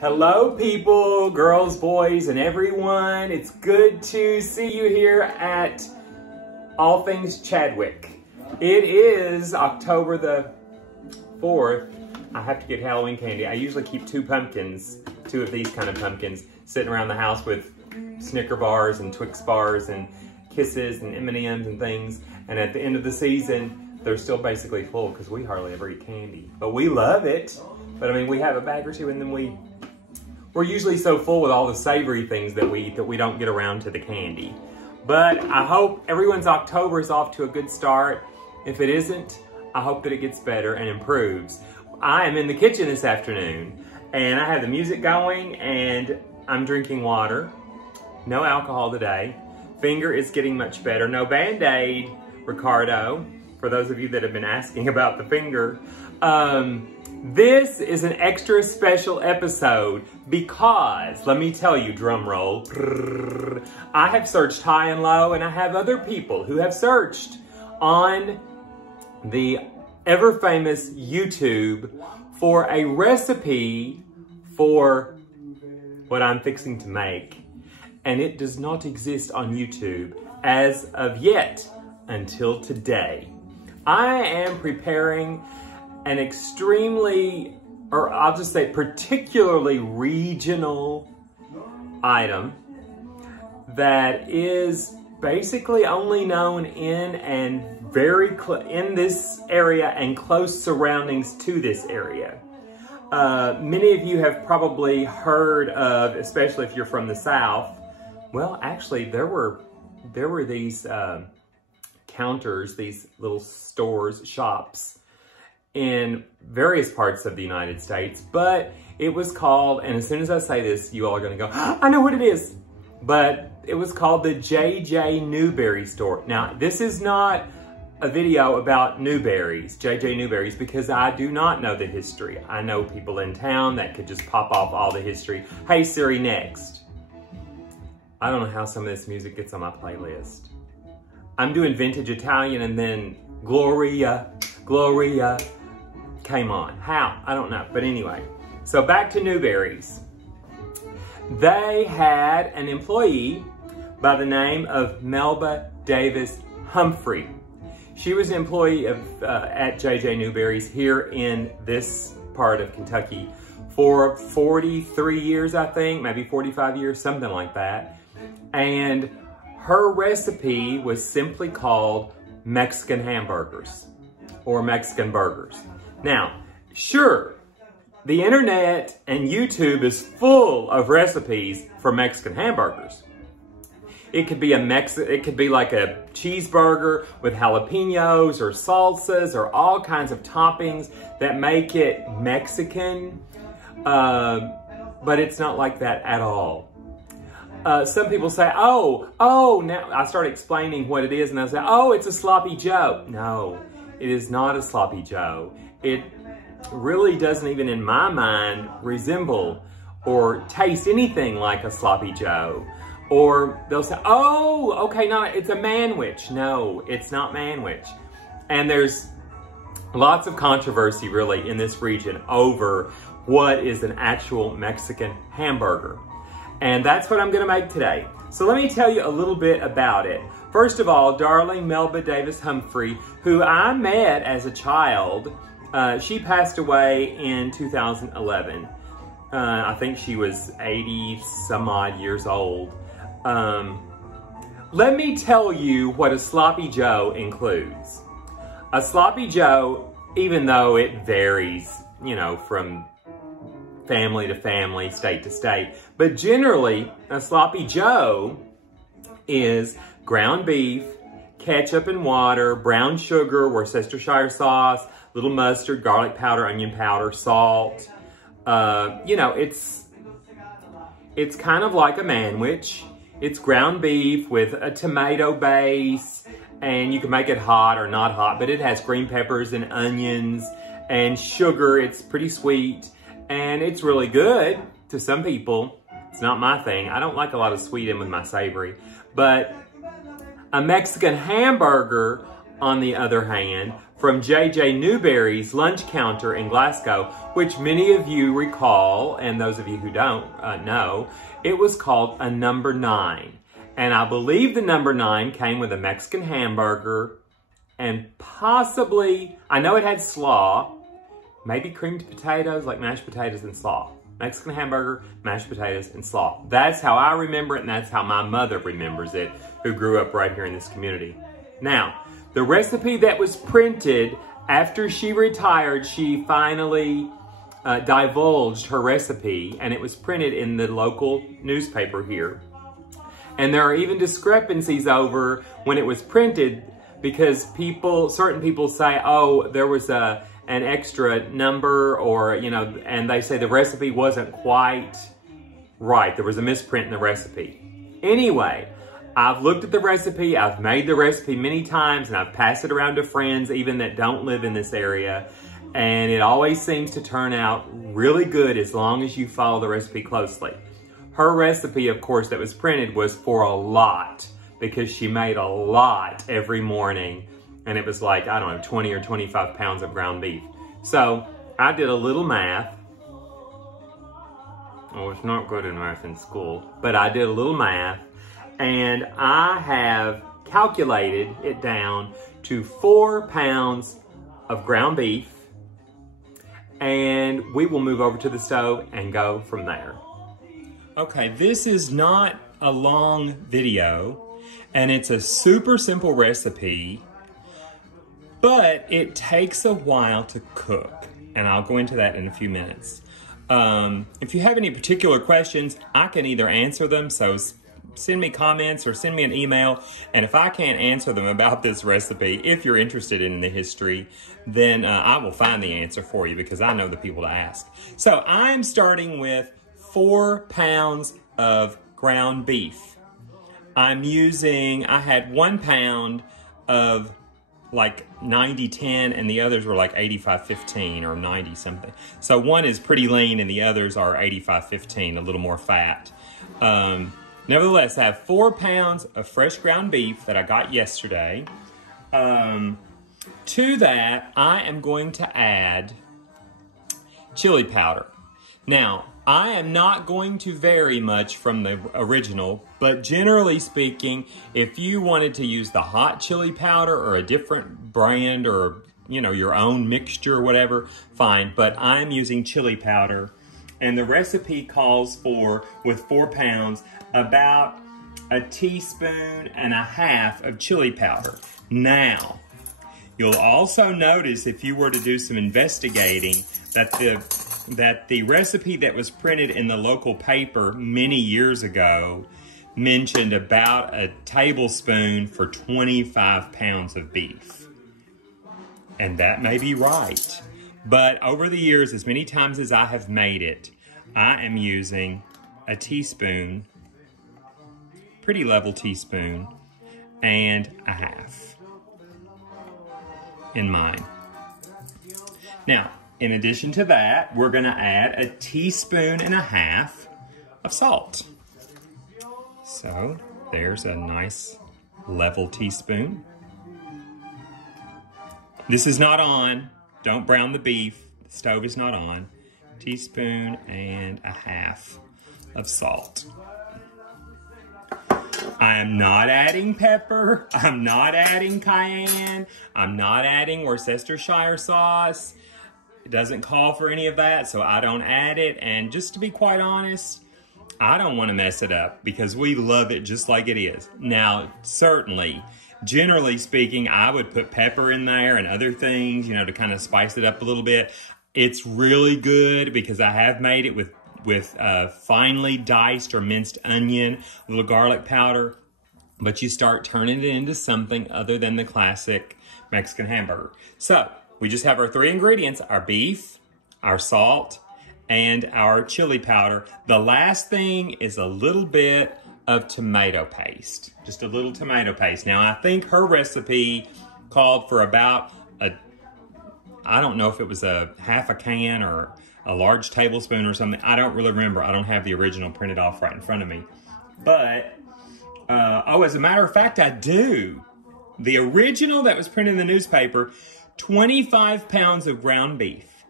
Hello people, girls, boys, and everyone. It's good to see you here at All Things Chadwick. It is October the 4th. I have to get Halloween candy. I usually keep two of these kind of pumpkins, sitting around the house with Snicker bars and Twix bars and Kisses and M&Ms and things. And at the end of the season, they're still basically full because we hardly ever eat candy. But we love it. But I mean, we have a bag or two and then we're usually so full with all the savory things that we eat that we don't get around to the candy. But I hope everyone's October is off to a good start. If it isn't, I hope that it gets better and improves. I am in the kitchen this afternoon and I have the music going and I'm drinking water. No alcohol today. Finger is getting much better. No Band-Aid, Ricardo, for those of you that have been asking about the finger. This is an extra special episode because, let me tell you, drum roll, I have searched high and low and I have other people who have searched on the ever famous YouTube for a recipe for what I'm fixing to make. And it does not exist on YouTube as of yet until today. I am preparing an extremely, or I'll just say particularly regional item that is basically only known in this area and close surroundings to this area. Many of you have probably heard of, especially if you're from the South. Well, actually, there were these counters, these little stores, shops in various parts of the United States, but it was called, and as soon as I say this, you all are going to go, I know what it is, but it was called the J.J. Newberry store. Now, this is not a video about Newberries, J.J. Newberries, because I do not know the history. I know people in town that could just pop off all the history. Hey Siri, next. I don't know how some of this music gets on my playlist. I'm doing vintage Italian and then Gloria, Gloria came on. How? I don't know. But anyway, so back to Newberries. They had an employee by the name of Melba Davis Humphrey. She was an employee of at J.J. Newberry's here in this part of Kentucky for 43 years, I think, maybe 45 years, something like that. And her recipe was simply called Mexican hamburgers or Mexican burgers. Now, sure, the internet and YouTube is full of recipes for Mexican hamburgers. It could be like a cheeseburger with jalapenos or salsas or all kinds of toppings that make it Mexican, but it's not like that at all. Some people say, oh, now I start explaining what it is and I say, oh, it's a sloppy Joe. No, it is not a sloppy Joe. It really doesn't even in my mind resemble or taste anything like a sloppy Joe. Or they'll say, oh, okay, no, it's a manwich. No, it's not manwich. And there's lots of controversy really in this region over what is an actual Mexican hamburger. And that's what I'm gonna make today. So let me tell you a little bit about it. First of all, darling Melba Davis Humphrey, who I met as a child, she passed away in 2011. I think she was 80 some odd years old. Let me tell you what a sloppy Joe includes. A sloppy Joe, even though it varies, you know, from family to family, state to state, but generally a sloppy Joe is ground beef, ketchup and water, brown sugar, Worcestershire sauce, little mustard, garlic powder, onion powder, salt. You know, it's kind of like a manwich. It's ground beef with a tomato base, and you can make it hot or not hot, but it has green peppers and onions and sugar. It's pretty sweet, and it's really good to some people. It's not my thing. I don't like a lot of sweet in with my savory, but a Mexican hamburger, on the other hand, from J.J. Newberry's lunch counter in Glasgow, which many of you recall, and those of you who don't know, it was called a number 9. And I believe the number 9 came with a Mexican hamburger and possibly, I know it had slaw, maybe creamed potatoes, like mashed potatoes and slaw. Mexican hamburger, mashed potatoes, and slaw. That's how I remember it, and that's how my mother remembers it, who grew up right here in this community. Now, the recipe that was printed after she retired, she finally divulged her recipe, and it was printed in the local newspaper here. And there are even discrepancies over when it was printed, because certain people say, oh, there was an extra number, or, you know, and they say the recipe wasn't quite right. There was a misprint in the recipe. Anyway, I've looked at the recipe, I've made the recipe many times, and I've passed it around to friends even that don't live in this area. And it always seems to turn out really good as long as you follow the recipe closely. Her recipe, of course, that was printed was for a lot, because she made a lot every morning. And it was like, I don't know, 20 or 25 pounds of ground beef. So I did a little math. I was not good in math in school, but I did a little math, and I have calculated it down to 4 pounds of ground beef, and we will move over to the stove and go from there. Okay, this is not a long video, and it's a super simple recipe, but it takes a while to cook, and I'll go into that in a few minutes. If you have any particular questions, I can either answer them, so send me comments or send me an email, and if I can't answer them about this recipe, if you're interested in the history, then I will find the answer for you, because I know the people to ask. So I'm starting with 4 pounds of ground beef. I had 1 pound of like 90-10, and the others were like 85-15 or 90-something. So one is pretty lean and the others are 85-15, a little more fat. Nevertheless, I have 4 pounds of fresh ground beef that I got yesterday. To that, I am going to add chili powder. Now, I am not going to vary much from the original, but generally speaking, if you wanted to use the hot chili powder or a different brand, or, you know, your own mixture or whatever, fine. But I'm using chili powder, and the recipe calls for, with 4 pounds, about 1.5 teaspoons of chili powder. Now, you'll also notice, if you were to do some investigating, that the recipe that was printed in the local paper many years ago mentioned about 1 tablespoon for 25 pounds of beef. And that may be right. But over the years, as many times as I have made it, I am using 1 teaspoon, pretty level teaspoon, and 1/2 in mine. Now, in addition to that, we're gonna add 1.5 teaspoons of salt. So there's a nice level teaspoon. This is not on. Don't brown the beef. The stove is not on. 1.5 teaspoons of salt. I am not adding pepper. I'm not adding cayenne. I'm not adding Worcestershire sauce. It doesn't call for any of that, so I don't add it. And just to be quite honest, I don't want to mess it up, because we love it just like it is. Now, certainly, generally speaking, I would put pepper in there and other things, you know, to kind of spice it up a little bit. It's really good because I have made it with finely diced or minced onion, a little garlic powder, but you start turning it into something other than the classic Mexican hamburger. So, we just have our 3 ingredients: our beef, our salt, and our chili powder. The last thing is a little bit of tomato paste. Just a little tomato paste. Now, I think her recipe called for about I don't know if it was 1/2 can or a large tablespoon or something. I don't really remember. I don't have the original printed off right in front of me. But, oh, as a matter of fact, I do. The original that was printed in the newspaper 25 pounds of ground beef,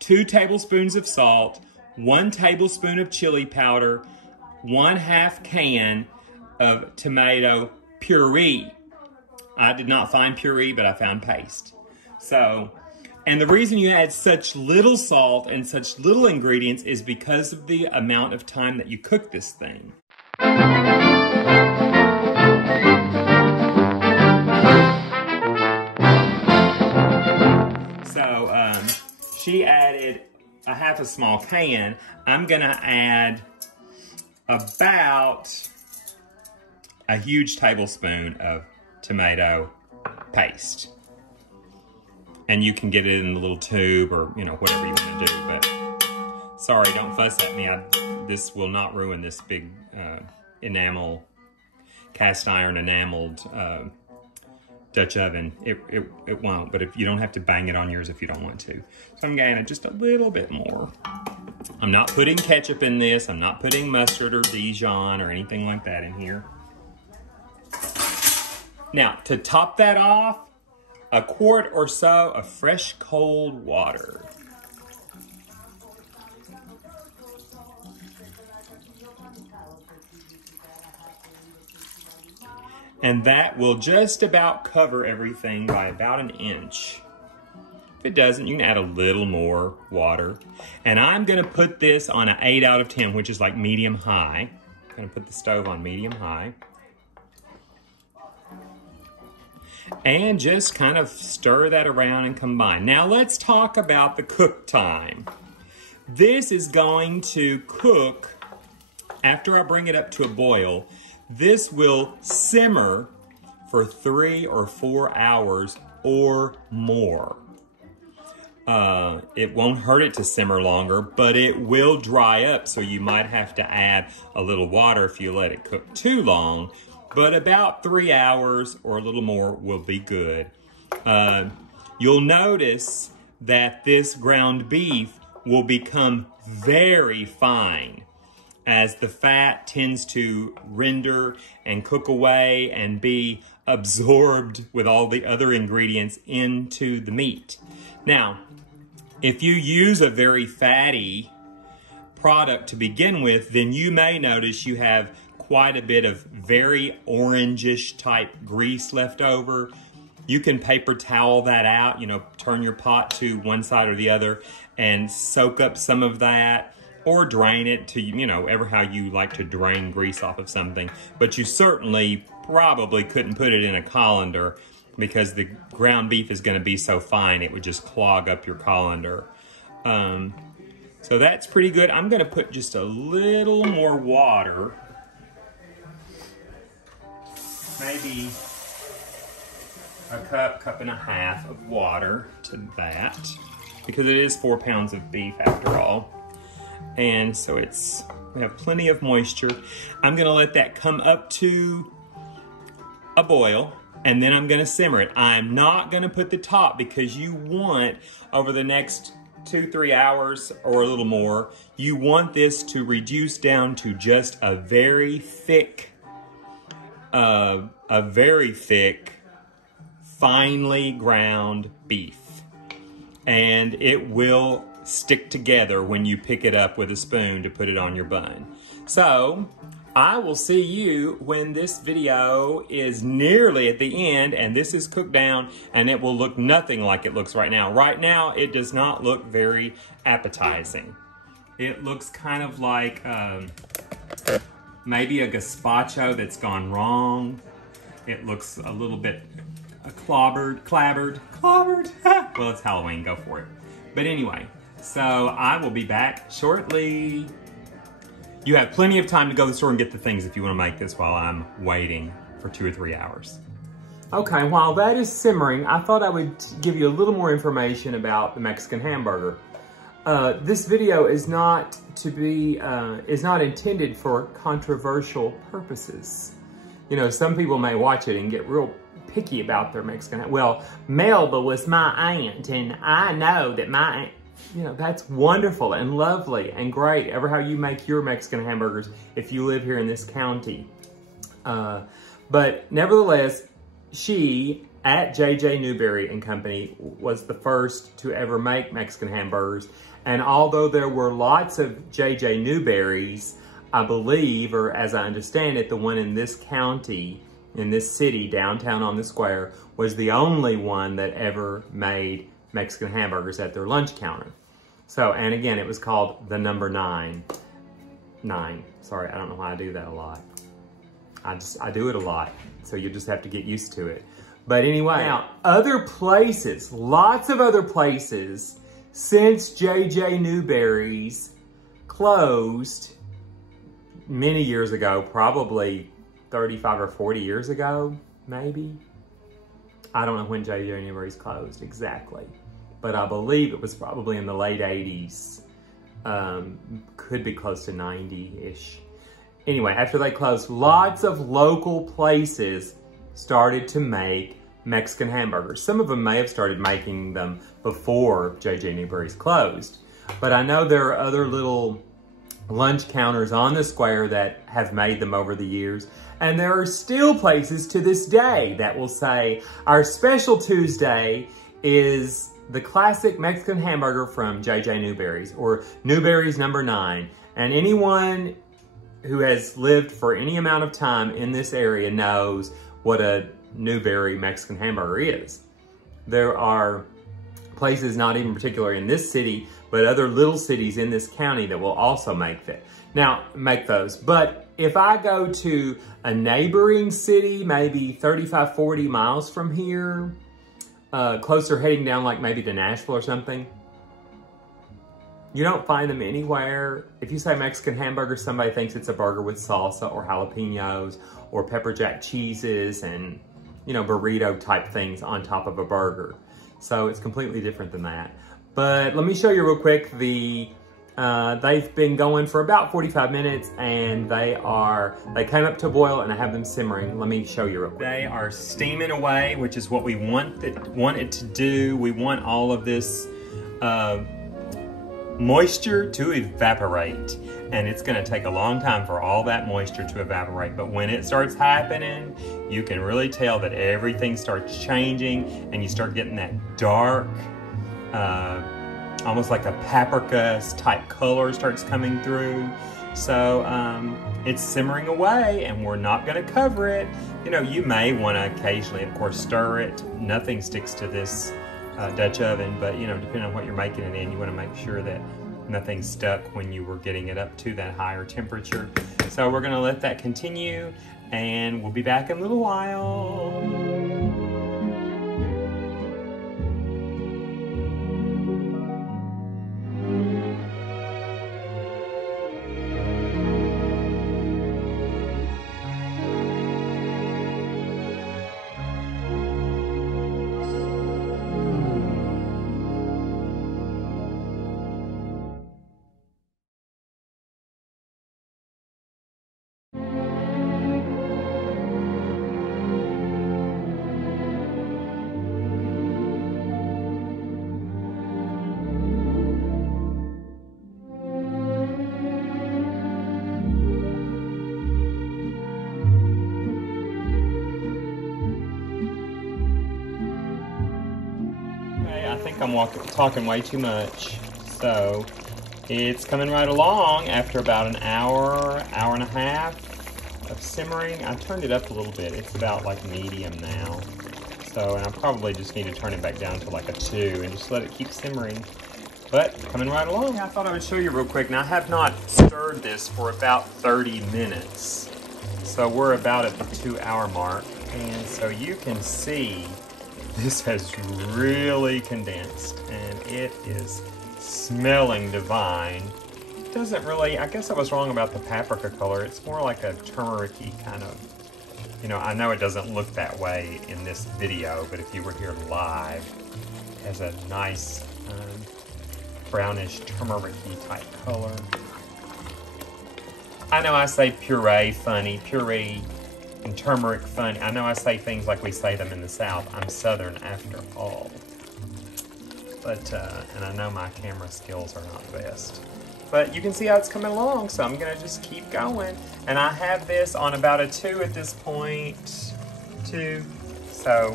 2 tablespoons of salt, 1 tablespoon of chili powder, 1/2 can of tomato puree. I did not find puree, but I found paste. So, and the reason you add such little salt and such little ingredients is because of the amount of time that you cook this thing. So, she added a 1/2 small can. I'm gonna add about a huge tablespoon of tomato paste. And you can get it in a little tube or, you know, whatever you want to do. But sorry, don't fuss at me. This will not ruin this big cast iron enameled Dutch oven. It won't, but if you don't have to bang it on yours if you don't want to. So I'm gonna add just a little bit more. I'm not putting ketchup in this. I'm not putting mustard or Dijon or anything like that in here. Now, to top that off, a quart or so of fresh cold water. And that will just about cover everything by about 1 inch. If it doesn't, you can add a little more water. And I'm gonna put this on an 8 out of 10, which is like medium high. I'm gonna put the stove on medium high. And just kind of stir that around and combine. Now let's talk about the cook time. This is going to cook, after I bring it up to a boil, this will simmer for 3 or 4 hours or more. It won't hurt it to simmer longer, but it will dry up, so you might have to add a little water if you let it cook too long. But about 3 hours or a little more will be good. You'll notice that this ground beef will become very fine as the fat tends to render and cook away and be absorbed with all the other ingredients into the meat. Now, if you use a very fatty product to begin with, then you may notice you have quite a bit of very orangish type grease left over. You can paper towel that out, you know, turn your pot to one side or the other and soak up some of that, or drain it to, you know, ever how you like to drain grease off of something. But you certainly probably couldn't put it in a colander because the ground beef is gonna be so fine it would just clog up your colander. So that's pretty good. I'm gonna put just a little more water, maybe a cup and a half of water to that, because it is 4 pounds of beef after all. And so we have plenty of moisture. I'm gonna let that come up to a boil, and then I'm gonna simmer it. I'm not gonna put the top because you want, over the next 2-3 hours or a little more, you want this to reduce down to just a very thick, finely ground beef. And it will stick together when you pick it up with a spoon to put it on your bun. So I will see you when this video is nearly at the end and this is cooked down, and it will look nothing like it looks right now. Right now, it does not look very appetizing. It looks kind of like maybe a gazpacho that's gone wrong. It looks a little bit clobbered. Well, it's Halloween, go for it. But anyway, so I will be back shortly. You have plenty of time to go to the store and get the things if you want to make this while I'm waiting for 2 or 3 hours. Okay, while that is simmering, I thought I would give you a little more information about the Mexican hamburger. This video is not intended for controversial purposes. You know, some people may watch it and get real picky about their Mexican. Well, Melba was my aunt, and I know that my aunt, you know, that's wonderful and lovely and great, ever how you make your Mexican hamburgers if you live here in this county. But nevertheless, she at J.J. Newberry and Company was the first to ever make Mexican hamburgers. And although there were lots of J.J. Newberries, I believe, or as I understand it, the one in this county, in this city, downtown on the square, was the only one that ever made Mexican hamburgers at their lunch counter. So, and again, it was called the number 9. Sorry, I don't know why I do that a lot. I do it a lot, so you just have to get used to it. But anyway, now, other places, lots of other places, since J.J. Newberry's closed many years ago, probably 35 or 40 years ago, maybe. I don't know when J.J. Newberry's closed exactly, but I believe it was probably in the late 80s. Could be close to 90-ish. Anyway, after they closed, lots of local places started to make Mexican hamburgers. Some of them may have started making them before J.J. Newberry's closed, but I know there are other little lunch counters on the square that have made them over the years. And there are still places to this day that will say, our special Tuesday is the classic Mexican hamburger from J.J. Newberry's, or Newberry's number 9. And anyone who has lived for any amount of time in this area knows what a Newberry Mexican hamburger is. There are places, not even particularly in this city, but other little cities in this county that will also make that. Now, make those. But if I go to a neighboring city, maybe 35, 40 miles from here, closer heading down like maybe to Nashville or something, you don't find them anywhere. If you say Mexican hamburger, somebody thinks it's a burger with salsa or jalapenos or pepper jack cheeses and, you know, burrito type things on top of a burger. So it's completely different than that. But let me show you real quick. They've been going for about 45 minutes and they came up to a boil and I have them simmering. Let me show you real quick. They are steaming away, which is what we want it to do. We want all of this moisture to evaporate, and it's going to take a long time for all that moisture to evaporate. But when it starts happening, you can really tell that everything starts changing and you start getting that dark, almost like a paprika type color starts coming through. So it's simmering away and we're not going to cover it. You know, you may want to occasionally, of course, stir it. Nothing sticks to this Dutch oven, but you know, depending on what you're making it in, you want to make sure that nothing's stuck when you were getting it up to that higher temperature. So we're going to let that continue and we'll be back in a little while. I think I'm talking way too much. So it's coming right along after about an hour, hour and a half of simmering. I turned it up a little bit. It's about like medium now. So, and I probably just need to turn it back down to like a 2 and just let it keep simmering. But coming right along. I thought I would show you real quick. Now I have not stirred this for about 30 minutes. So we're about at the 2-hour mark. And so you can see this has really condensed and it is smelling divine. It doesn't really, I guess I was wrong about the paprika color. It's more like a turmeric-y kind of, you know, I know it doesn't look that way in this video, but if you were here live, it has a nice brownish turmeric-y type color. I know I say puree funny, puree and turmeric funny. I know I say things like we say them in the South. I'm Southern after all. But, and I know my camera skills are not the best. But you can see how it's coming along, so I'm gonna just keep going. And I have this on about a 2 at this point, 2. So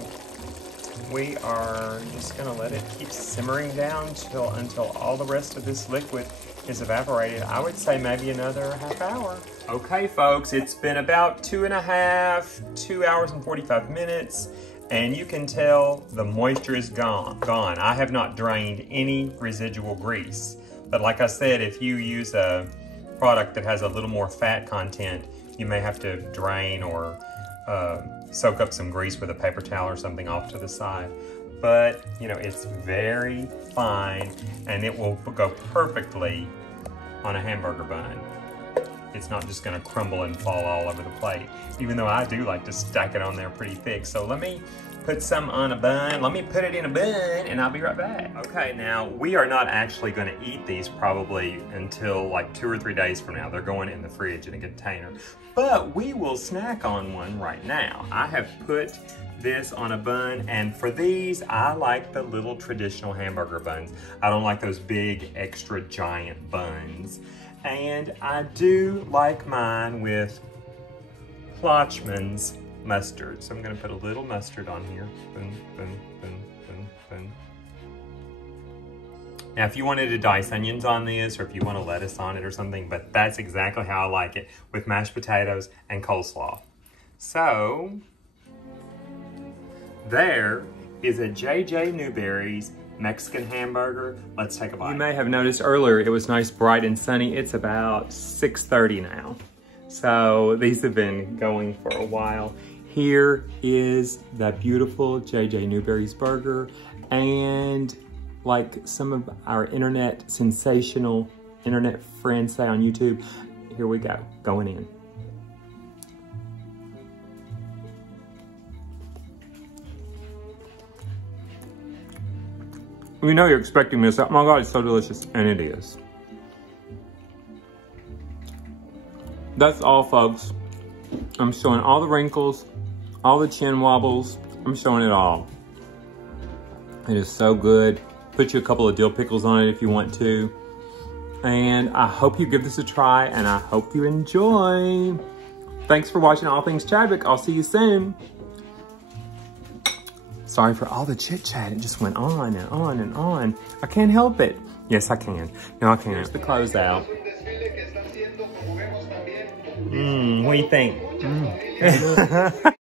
we are just gonna let it keep simmering down until all the rest of this liquid is evaporated. I would say maybe another half hour. Okay, folks, it's been about 2 hours and 45 minutes, and you can tell the moisture is gone. I have not drained any residual grease, but like I said, if you use a product that has a little more fat content, you may have to drain or soak up some grease with a paper towel or something off to the side. But, you know, it's very fine and it will go perfectly on a hamburger bun. It's not just gonna crumble and fall all over the plate, even though I do like to stack it on there pretty thick. So let me put some on a bun. Let me put it in a bun and I'll be right back. Okay, now we are not actually gonna eat these probably until like 2 or 3 days from now. They're going in the fridge in a container. But we will snack on one right now. I have put this on a bun, and for these, I like the little traditional hamburger buns. I don't like those big, extra giant buns. And I do like mine with Plotchman's mustard. So I'm gonna put a little mustard on here. Bun, bun, bun, bun, bun. Now, if you wanted to dice onions on this, or if you want a lettuce on it or something, but that's exactly how I like it, with mashed potatoes and coleslaw. So, there is a J.J. Newberry's Mexican hamburger. Let's take a bite. You may have noticed earlier it was nice, bright, and sunny. It's about 6:30 now. So these have been going for a while. Here is the beautiful J.J. Newberry's burger, and like some of our sensational internet friends say on YouTube, here we go, going in. You know you're expecting this. Oh my God, it's so delicious, and it is. That's all, folks. I'm showing all the wrinkles, all the chin wobbles. I'm showing it all. It is so good. Put you a couple of dill pickles on it if you want to. And I hope you give this a try, and I hope you enjoy. Thanks for watching All Things Chadwick. I'll see you soon. Sorry for all the chit chat. It just went on and on and on. I can't help it. Yes, I can. No, I can't. Here's the closeout. What do you think?